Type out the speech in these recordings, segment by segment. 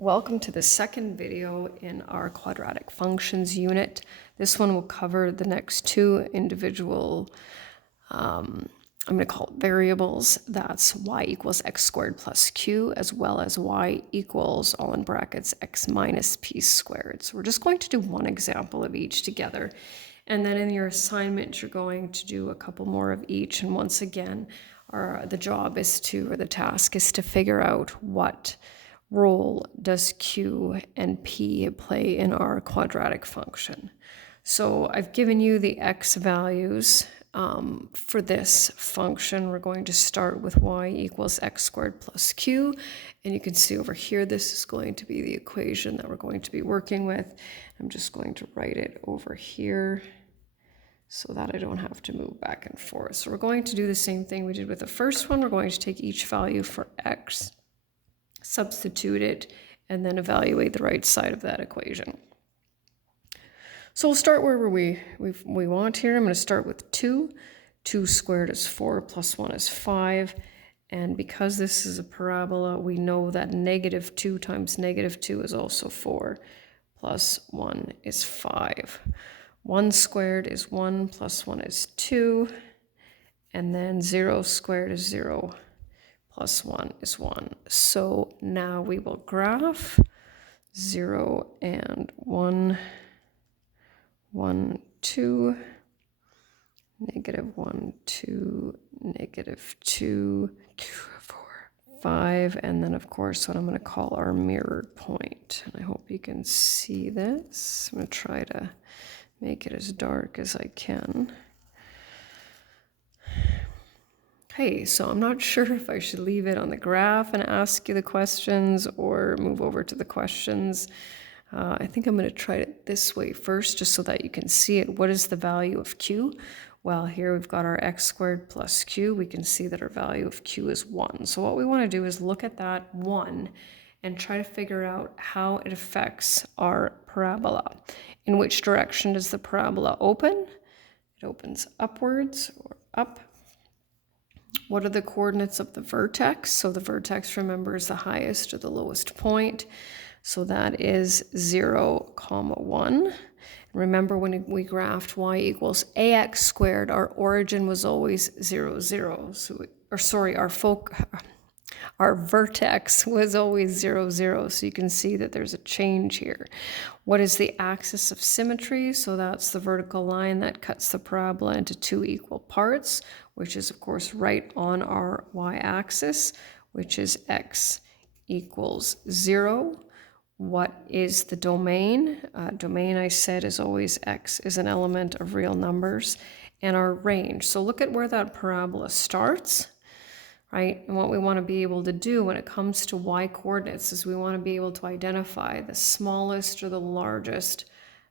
Welcome to the second video in our quadratic functions unit. This one will cover the next two individual, I'm going to call it variables. That's y equals x squared plus q, as well as y equals, all in brackets, x minus p squared. So we're just going to do one example of each together. And then in your assignment, you're going to do a couple more of each. And once again, the task is to figure out what role does q and p play in our quadratic function. So I've given you the x values for this function. We're going to start with y equals x squared plus q. And you can see over here, this is going to be the equation that we're going to be working with. I'm just going to write it over here so that I don't have to move back and forth. So we're going to do the same thing we did with the first one. We're going to take each value for x, substitute it, and then evaluate the right side of that equation. So we'll start wherever we want here. I'm going to start with 2. 2 squared is 4, plus 1 is 5. And because this is a parabola, we know that negative 2 times negative 2 is also 4, plus 1 is 5. 1 squared is 1, plus 1 is 2. And then 0 squared is 0. Plus 1 is 1. So now we will graph 0 and 1, 1, 2, negative 1, 2, negative 2, 4, 5, and then of course what I'm going to call our mirrored point. And I hope you can see this. I'm going to try to make it as dark as I can. Okay, so I'm not sure if I should leave it on the graph and ask you the questions or move over to the questions. I think I'm going to try it this way first, just so that you can see it. What is the value of q? Well, here we've got our x squared plus q. We can see that our value of q is 1. So what we want to do is look at that 1 and try to figure out how it affects our parabola. In which direction does the parabola open? It opens upwards or up. What are the coordinates of the vertex? So the vertex, remember, is the highest or the lowest point. So that is 0, 1. Remember when we graphed y equals ax squared, our origin was always 0, 0. So, our vertex was always 0, 0. So you can see that there's a change here. What is the axis of symmetry? So that's the vertical line that cuts the parabola into two equal parts, which is of course right on our y-axis, which is x equals 0. What is the domain? Domain, I said, is always x is an element of real numbers, and our range. So look at where that parabola starts, right? And what we want to be able to do when it comes to y coordinates is we want to be able to identify the smallest or the largest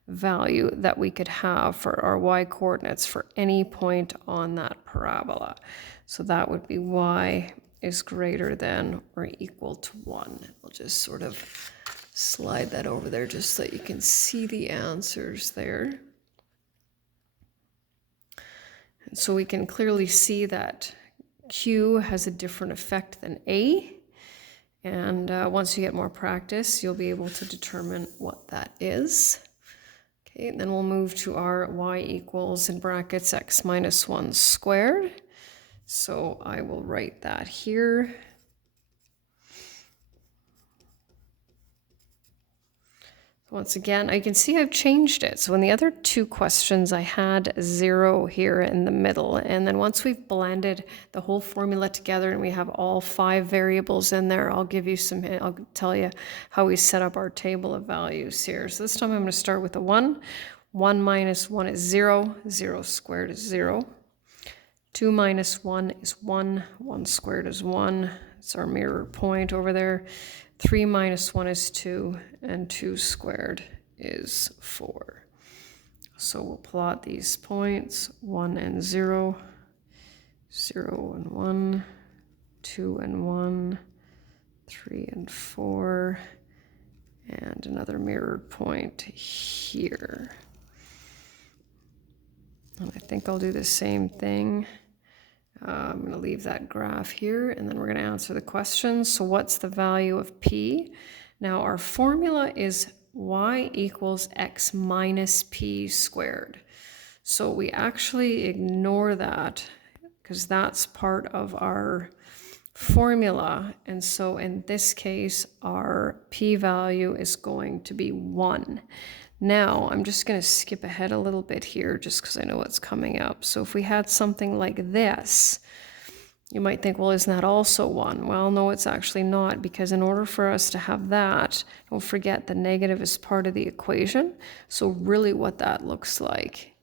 value that we could have for our y coordinates for any point on that parabola. So that would be y is greater than or equal to 1. I'll just sort of slide that over there just so that you can see the answers there. And so we can clearly see that Q has a different effect than A. And once you get more practice, you'll be able to determine what that is. Okay, and then we'll move to our y equals, in brackets, x minus 1 squared. So I will write that here. Once again, I can see I've changed it. So in the other two questions, I had 0 here in the middle. And then once we've blended the whole formula together and we have all 5 variables in there, I'll tell you how we set up our table of values here. So this time I'm going to start with a 1. 1 minus 1 is 0. 0 squared is 0. 2 minus 1 is 1. 1 squared is 1. It's our mirror point over there. 3 minus 1 is 2, and 2 squared is 4. So we'll plot these points, 1 and 0, 0 and 1, 2 and 1, 3 and 4, and another mirrored point here. And I think I'll do the same thing. I'm going to leave that graph here, and then we're going to answer the questions. So what's the value of P? Now our formula is y equals x minus p squared. So we actually ignore that because that's part of our formula. And so in this case, our p-value is going to be 1. Now, I'm just going to skip ahead a little bit here just because I know what's coming up. So if we had something like this, you might think, well, isn't that also 1? Well, no, it's actually not, because in order for us to have that, don't forget the negative is part of the equation. So really what that looks like,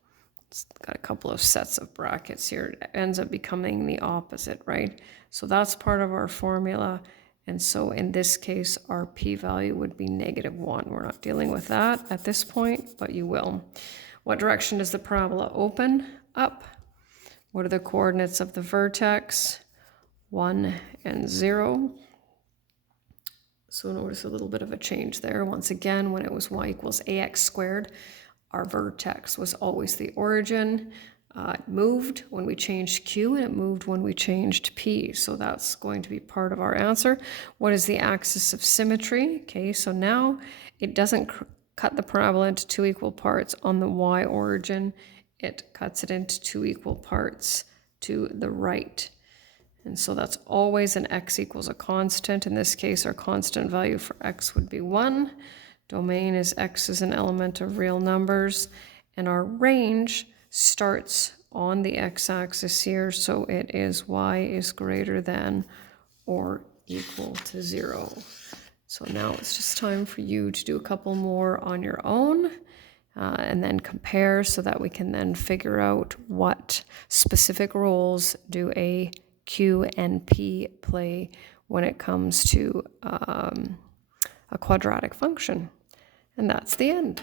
it's got a couple of sets of brackets here, it ends up becoming the opposite, right? So that's part of our formula. And so in this case, our p-value would be -1. We're not dealing with that at this point, but you will. What direction does the parabola open? Up. What are the coordinates of the vertex? 1 and 0. So notice a little bit of a change there. Once again, when it was y equals ax squared, our vertex was always the origin. It moved when we changed q, and it moved when we changed p. So that's going to be part of our answer. What is the axis of symmetry? Okay, so now it doesn't cut the parabola into 2 equal parts on the y origin. It cuts it into 2 equal parts to the right. And so that's always an x equals a constant. In this case, our constant value for x would be 1. Domain is x is an element of real numbers. And our range starts on the x-axis here, so it is y is greater than or equal to 0. So now it's just time for you to do a couple more on your own and then compare so that we can then figure out what specific roles do A, Q, and P play when it comes to a quadratic function. And that's the end.